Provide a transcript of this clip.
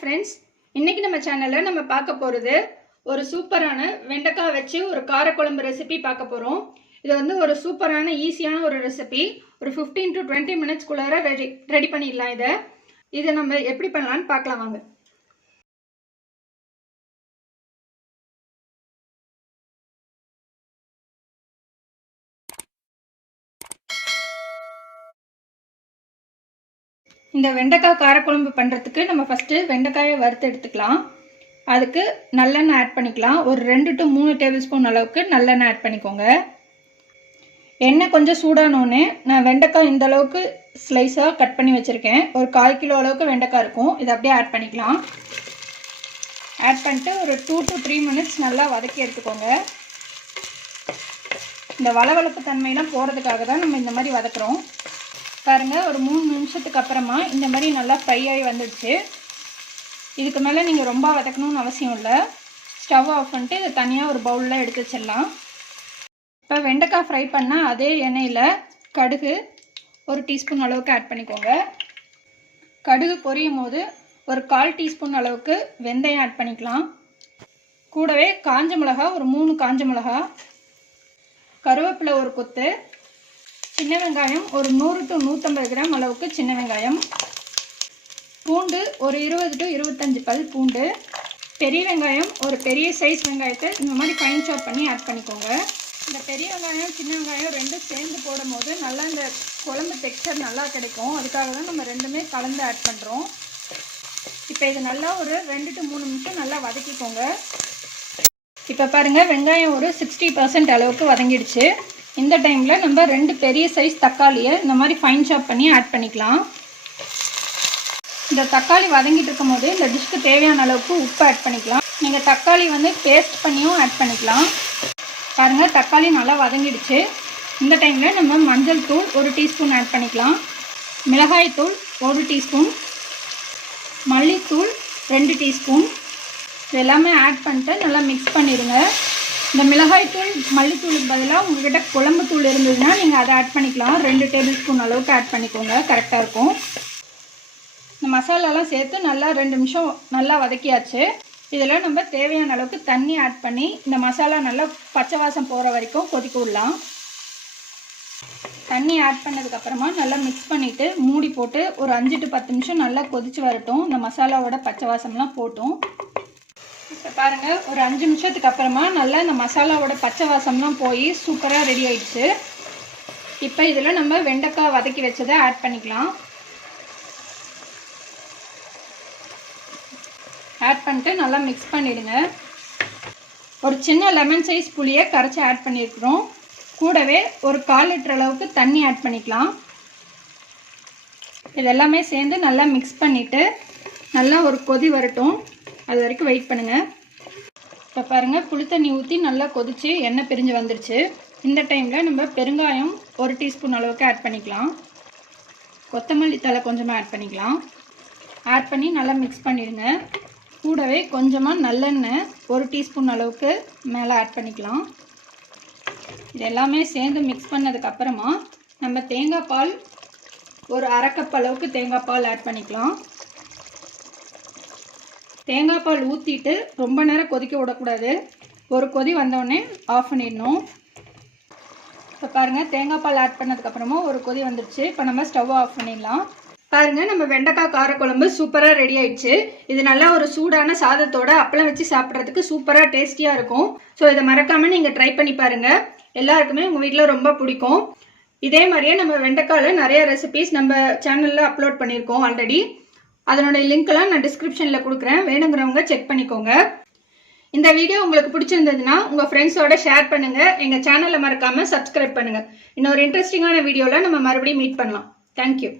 Friends, இன்னைக்கு நம்ம சேனல்ல நம்ம பார்க்க போறது ஒரு சூப்பரான வெண்டைக்காய் வச்சு ஒரு காரக்குழம்பு ரெசிபி பார்க்க போறோம். இது வந்து ஒரு சூப்பரான ஈஸியான ஒரு ரெசிபி. ஒரு 15 to 20 மினிட்ஸ்க்குள்ளார ரெடி பண்ணிடலாம். இதை நம்ம எப்படி பண்ணலாம்னு பார்க்கலாம் வாங்க. இந்த வெண்டைக்காய் காரக்குழம்பு பண்ணுறதுக்கு நம்ம ஃபஸ்ட்டு வெண்டைக்காயை வறுத்து எடுத்துக்கலாம். அதுக்கு நல்லெண்ணெய் ஆட் பண்ணிக்கலாம். ஒரு 2 to 3 டேபிள் ஸ்பூன் அளவுக்கு நல்லெண்ணெய் ஆட் பண்ணிக்கோங்க. எண்ணெய் கொஞ்சம் சூடானோடனே நான் வெண்டைக்காய் இந்த அளவுக்கு ஸ்லைஸாக கட் பண்ணி வச்சுருக்கேன். ஒரு 1/4 கிலோ அளவுக்கு வெண்டைக்காய் இருக்கும். இதை அப்படியே ஆட் பண்ணிக்கலாம். ஆட் பண்ணிட்டு ஒரு 2 to 3 மினிட்ஸ் நல்லா வதக்கி எடுத்துக்கோங்க. இந்த வளவளப்பு தன்மையெல்லாம் போகிறதுக்காக தான் நம்ம இந்த மாதிரி வதக்குறோம். பாருங்கள், ஒரு 3 நிமிஷத்துக்கு அப்புறமா இந்த மாதிரி நல்லா ஃப்ரை ஆகி வந்துடுச்சு. இதுக்கு மேலே நீங்கள் ரொம்ப வதக்கணும்னு அவசியம் இல்லை. ஸ்டவ் ஆஃப் பண்ணிட்டு இதை தனியாக ஒரு பவுலில் எடுத்து வச்சிடலாம். இப்போ வெண்டைக்காய் ஃப்ரை பண்ணால் அதே எண்ணெயில் கடுகு ஒரு டீஸ்பூன் அளவுக்கு ஆட் பண்ணிக்கோங்க. கடுகு பொரியும் போது ஒரு 1/4 டீஸ்பூன் அளவுக்கு வெந்தயம் ஆட் பண்ணிக்கலாம். கூடவே காஞ்ச மிளகா ஒரு 3 காஞ்ச மிளகா, கருவேப்பிலை ஒரு கொத்து, சின்ன வெங்காயம் ஒரு 100 to 150 கிராம் அளவுக்கு சின்ன வெங்காயம், பூண்டு ஒரு 20 to 25 பல் பூண்டு, பெரிய வெங்காயம் ஒரு பெரிய சைஸ் வெங்காயத்தை இந்த மாதிரி ஃபைன் சாப் பண்ணி ஆட் பண்ணிக்கோங்க. இந்த பெரிய வெங்காயம் சின்ன வெங்காயம் ரெண்டும் சேர்ந்து போடும் போது நல்லா இந்த குழம்பு டெக்ஸ்சர் நல்லா கிடைக்கும். அதுக்காக தான் நம்ம ரெண்டுமே கலந்து ஆட் பண்ணுறோம். இப்போ இது நல்லா ஒரு 2 to 3 நிமிஷம் நல்லா வதக்கிக்கோங்க. இப்போ பாருங்கள், வெங்காயம் ஒரு 60% அளவுக்கு வதங்கிடுச்சு. இந்த டைமில் நம்ம 2 பெரிய சைஸ் தக்காளியை இந்த மாதிரி ஃபைன் சாப் பண்ணி ஆட் பண்ணிக்கலாம். இந்த தக்காளி வதங்கிட்டு இருக்கும் போது இந்த டிஷ்க்கு தேவையான அளவுக்கு உப்பு ஆட் பண்ணிக்கலாம். நீங்கள் தக்காளி வந்து பேஸ்ட் பண்ணியும் ஆட் பண்ணிக்கலாம். பாருங்கள், தக்காளி நல்லா வதங்கிடுச்சு. இந்த டைமில் நம்ம மஞ்சள் தூள் ஒரு டீஸ்பூன் ஆட் பண்ணிக்கலாம். மிளகாய் தூள் 1 டீஸ்பூன், மல்லித்தூள் 2 டீஸ்பூன், இது எல்லாமே ஆட் பண்ணிட்டு நல்லா மிக்ஸ் பண்ணிடுங்க. இந்த மிளகாய்த்தூள் மல்லித்தூளுக்கு பதிலாக உங்கள்கிட்ட குழம்பு தூள் இருந்ததுன்னா நீங்கள் அதை ஆட் பண்ணிக்கலாம். 2 டேபிள் ஸ்பூன் அளவுக்கு ஆட் பண்ணிக்கோங்க, கரெக்டாக இருக்கும். இந்த மசாலாலாம் சேர்த்து நல்லா 2 நிமிஷம் நல்லா வதக்கியாச்சு. இதில் நம்ம தேவையான அளவுக்கு தண்ணி ஆட் பண்ணி இந்த மசாலா நல்லா பச்சை வாசம் போகிற வரைக்கும் கொதிக்க விடலாம். தண்ணி ஆட் பண்ணதுக்கப்புறமா நல்லா மிக்ஸ் பண்ணிவிட்டு மூடி போட்டு ஒரு 5 to 10 நிமிஷம் நல்லா கொதித்து வரட்டும். இந்த மசாலாவோட பச்சை வாசம்லாம் போட்டும். இப்போ பாருங்கள், ஒரு 5 நிமிஷத்துக்கு அப்புறமா நல்லா இந்த மசாலாவோட பச்சை வாசம்லாம் போய் சூப்பராக ரெடி ஆயிடுச்சு. இப்போ இதில் நம்ம வெண்டைக்காய் வதக்கி வச்சதை ஆட் பண்ணிக்கலாம். ஆட் பண்ணிட்டு நல்லா மிக்ஸ் பண்ணிவிடுங்க. ஒரு சின்ன லெமன் சைஸ் புளியை கரைச்சி ஆட் பண்ணியிருக்கிறோம். கூடவே ஒரு 1/4 லிட்டர் அளவுக்கு தண்ணி ஆட் பண்ணிக்கலாம். இதெல்லாமே சேர்ந்து நல்லா மிக்ஸ் பண்ணிவிட்டு நல்லா ஒரு கொதி வரட்டும். அது வரைக்கும் வெயிட் பண்ணுங்கள். இப்போ பாருங்கள், புளி தண்ணி ஊற்றி நல்லா கொதித்து எண்ணெய் பிரிஞ்சு வந்துடுச்சு. இந்த டைமில் நம்ம பெருங்காயம் 1 டீஸ்பூன் அளவுக்கு ஆட் பண்ணிக்கலாம். கொத்தமல்லி தழை கொஞ்சமாக ஆட் பண்ணிக்கலாம். ஆட் பண்ணி நல்லா மிக்ஸ் பண்ணிடுங்க. கூடவே கொஞ்சமாக நல்லெண்ணெய் 1 டீஸ்பூன் அளவுக்கு மேலே ஆட் பண்ணிக்கலாம். இது எல்லாமே சேர்ந்து மிக்ஸ் பண்ணதுக்கப்புறமா நம்ம தேங்காய் பால் ஒரு 1/2 கப் அளவுக்கு தேங்காய் பால் ஆட் பண்ணிக்கலாம். தேங்காய் பால் ஊற்றிட்டு ரொம்ப நேரம் கொதிக்க விடக்கூடாது. ஒரு கொதி வந்தோடனே ஆஃப் பண்ணிடணும். இப்போ பாருங்கள், தேங்காய் பால் ஆட் பண்ணதுக்கப்புறமா ஒரு கொதி வந்துடுச்சு. இப்போ நம்ம ஸ்டவ் ஆஃப் பண்ணிடலாம். பாருங்கள், நம்ம வெண்டைக்காய் காரக்குழம்பு சூப்பராக ரெடி ஆயிடுச்சு. இது நல்லா ஒரு சூடான சாதத்தோட அப்பளம் வச்சு சாப்பிட்றதுக்கு சூப்பராக டேஸ்டியாக இருக்கும். ஸோ இதை மறக்காமல் நீங்கள் ட்ரை பண்ணி பாருங்கள். எல்லாருக்குமே உங்கள் வீட்டில் ரொம்ப பிடிக்கும். இதே மாதிரியே நம்ம வெண்டைக்காயில் நிறைய ரெசிபிஸ் நம்ம சேனலில் அப்லோட் பண்ணியிருக்கோம் ஆல்ரெடி. அதனோட லிங்க்லாம் நான் டிஸ்கிரிப்ஷனில் கொடுக்குறேன். வேணுங்கிறவங்க செக் பண்ணிக்கோங்க. இந்த வீடியோ உங்களுக்கு பிடிச்சிருந்ததுன்னா உங்கள் ஃப்ரெண்ட்ஸோட ஷேர் பண்ணுங்கள். எங்கள் சேனலை மறக்காமல் சப்ஸ்கிரைப் பண்ணுங்கள். இன்னொரு இன்ட்ரெஸ்டிங்கான வீடியோவில் நம்ம மறுபடியும் மீட் பண்ணலாம். தேங்க்யூ.